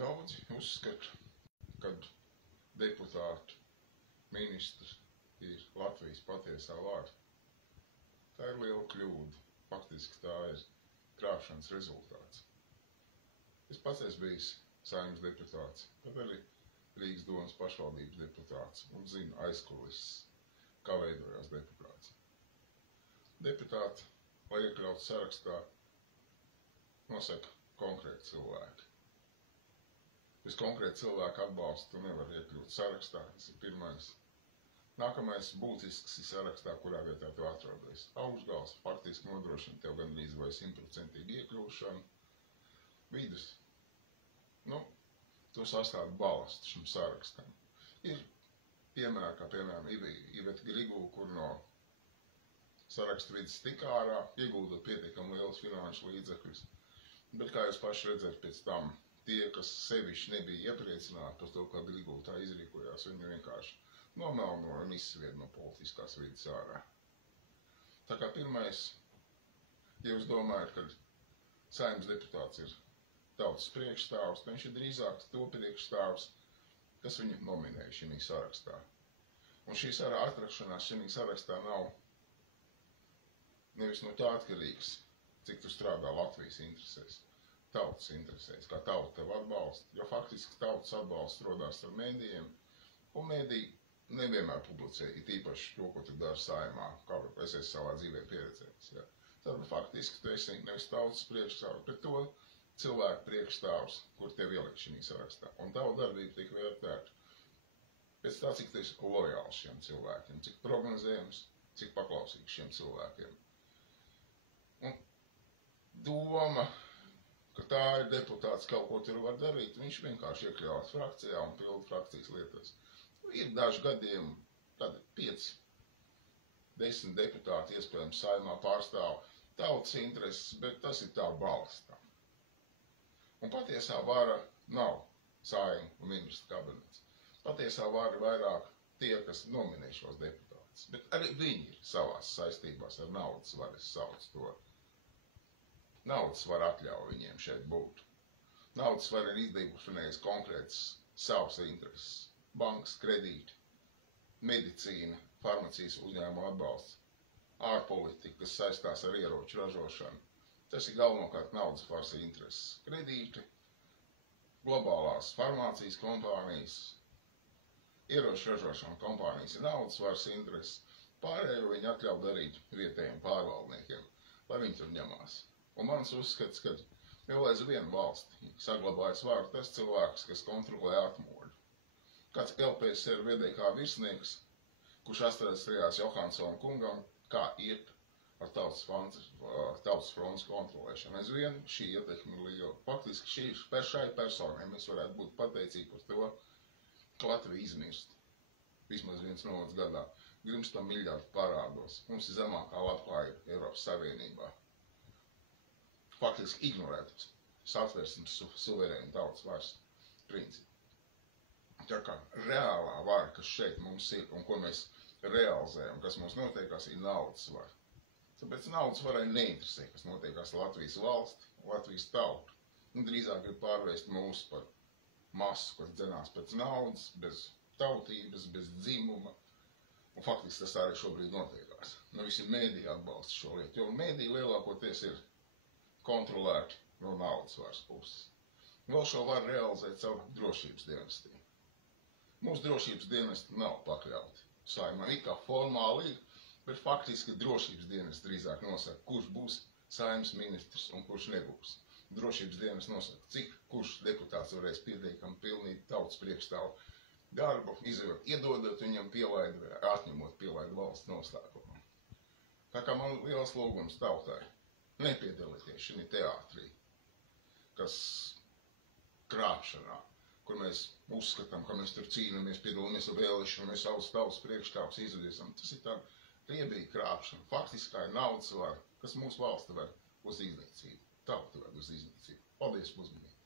Daudzi uzskata, ka deputātu ministrs ir Latvijas patiesā vara. Tā ir liela kļūda. Faktiski tā ir krāpšanas rezultāts. Es pats esmu bijis Saeimas deputāts, tad arī Rīgas domas pašvaldības deputāts un zinu aizkulises, kā veidojās deputāts. Deputāti, lai iekļautu sarakstā, nosaka konkrēti cilvēki. Bez konkrēta cilvēka atbalsta tu nevar iekļūt sarakstā, tas ir pirmais. Nākamais būtisks ir sarakstā, kurā vietā tu atrodies. Augšgals faktiski nodrošina tev gandrīz vai 100% iekļūšanu. Vidus, to sastāv balastu šim sarakstam. Ir piemēri, kā piemēram Iveta Grigula, kur no saraksta vidas tika ārā, ieguldot pietiekami lielus finanšu līdzekļus. Bet kā jūs paši redzat pēc tam, tie, kas sevišķi nebija iepriecināti par to, kā Grigula tā izrīkojās, viņi vienkārši nomelno un izsvied no politiskās vidas ārā. Tā kā pirmais, ja jūs domājat, ka Saeimas deputāts ir tautas priekšstāvs, viņš ir drīzāk to priekšstāvs, kas viņu nominēja šī sarakstā. Un šī atrašanās šī sarakstā nav nevis no tā atkarīgs, cik tu strādā Latvijas interesēs, tautas interesēs, kā tauta tev atbalsta, jo faktiski tautas atbalsts rodās ar mēdījiem, un mēdīji nevienmēr publicē, it īpaši to, ko tu dari Saeimā, kā es esmu savā dzīvē pieredzējis. Ja. Tad faktiski tu esi nevis tautas priekšstāvs, bet to cilvēku priekšstāvs, kur tev ielikt šī sarakstā. Un tavu darbību tiek vērtēta pēc tā, cik tu esi lojāls šiem cilvēkiem, cik prognozējams, cik paklausīgs šiem cilvēkiem. Un doma, ka tā ir deputāts, kaut ko tur var darīt, viņš vienkārši iekļaut frakcijā un pildu frakcijas lietas. Ir daži gadījumi, tad 5, 10 deputāti iespējams Saeimā pārstāv tautas intereses, bet tas ir tā balsta. Un patiesā vara nav Saeima un ministra kabinets. Patiesā vara ir vairāk tie, kas nominē šos deputātus. Bet arī viņi ir savās saistībās ar naudas varu, es saucu to. Naudas var atļauj viņiem šeit būt. Naudas var ir izdevušanais konkrētas savas intereses. Bankas, kredīti, medicīna, farmacijas uzņēmuma atbalsts, ārpolitika, kas saistās ar ieroču ražošanu. Tas ir galvenokārt naudas varas intereses. Kredīti, globālās farmācijas kompānijas, ieroču ražošana kompānijas ir naudas varas intereses. Pārējo viņi atļauj darīt vietējiem pārvaldniekiem, lai viņi tur ņemās. Un mans uzskats, ka vēl aizvien valsti saglabājas varu tas cilvēks, kas kontrolē atmodu. Kāds LPSR VDK virsnieks, kurš atstrādājās Johansona kungam, kā iet ar tautas frontes kontrolēšanu. Aizvien šī ietekme ir liela. Faktiski šai personai mēs varētu būt pateicīgi par to, ka Latvija izmirst vismaz viens novads gadā. Grimstam miljardu parādos. Mums ir zemākā labklājība Eiropas Savienībā. Faktiski ignorēt satversmes suverēnu tautas varas principu. Tā kā reālā vara, kas šeit mums ir un ko mēs realizējam, kas mums notiekās, ir naudas vara. Tāpēc naudas varai neinteresē, kas notiekās Latvijas valsti, Latvijas tautu. Drīzāk grib pārvērst mūs par masu, kas dzenās pēc naudas, bez tautības, bez dzimuma. Un faktiski tas arī šobrīd notiekās. Visi mēdīji atbalsta šo lietu, jo mēdīji lielākoties ir kontrolēti no naudas varas puses. Vēl šo var realizēt caur drošības dienestiem. Mūsu drošības dienesti nav pakļauti Saeimā. It kā formāli ir, bet faktiski drošības dienesti drīzāk nosaka, kurš būs Saeimas ministrs un kurš nebūs. Drošības dienesti nosaka, kurš deputāts varēs pietiekami pilnīt tautas priekšstāvu darbu, iedodot viņam pielaidu vai atņemot pielaidu valsts noslēpumam. Tā kā man liels lūgums tautai nepiedalīties šī teātrī, kas krāpšanā, kur mēs uzskatām, ka mēs tur cīnāmies, piedalāmies vēlēšanu, mēs savus tautas priekšstāvus izvedīsim. Tas ir tā riebīga krāpšana. Faktiski tā ir naudas vara, kas mūsu valsti var uz iznīcību. Tauta var uz iznīcību. Paldies par uzmanību!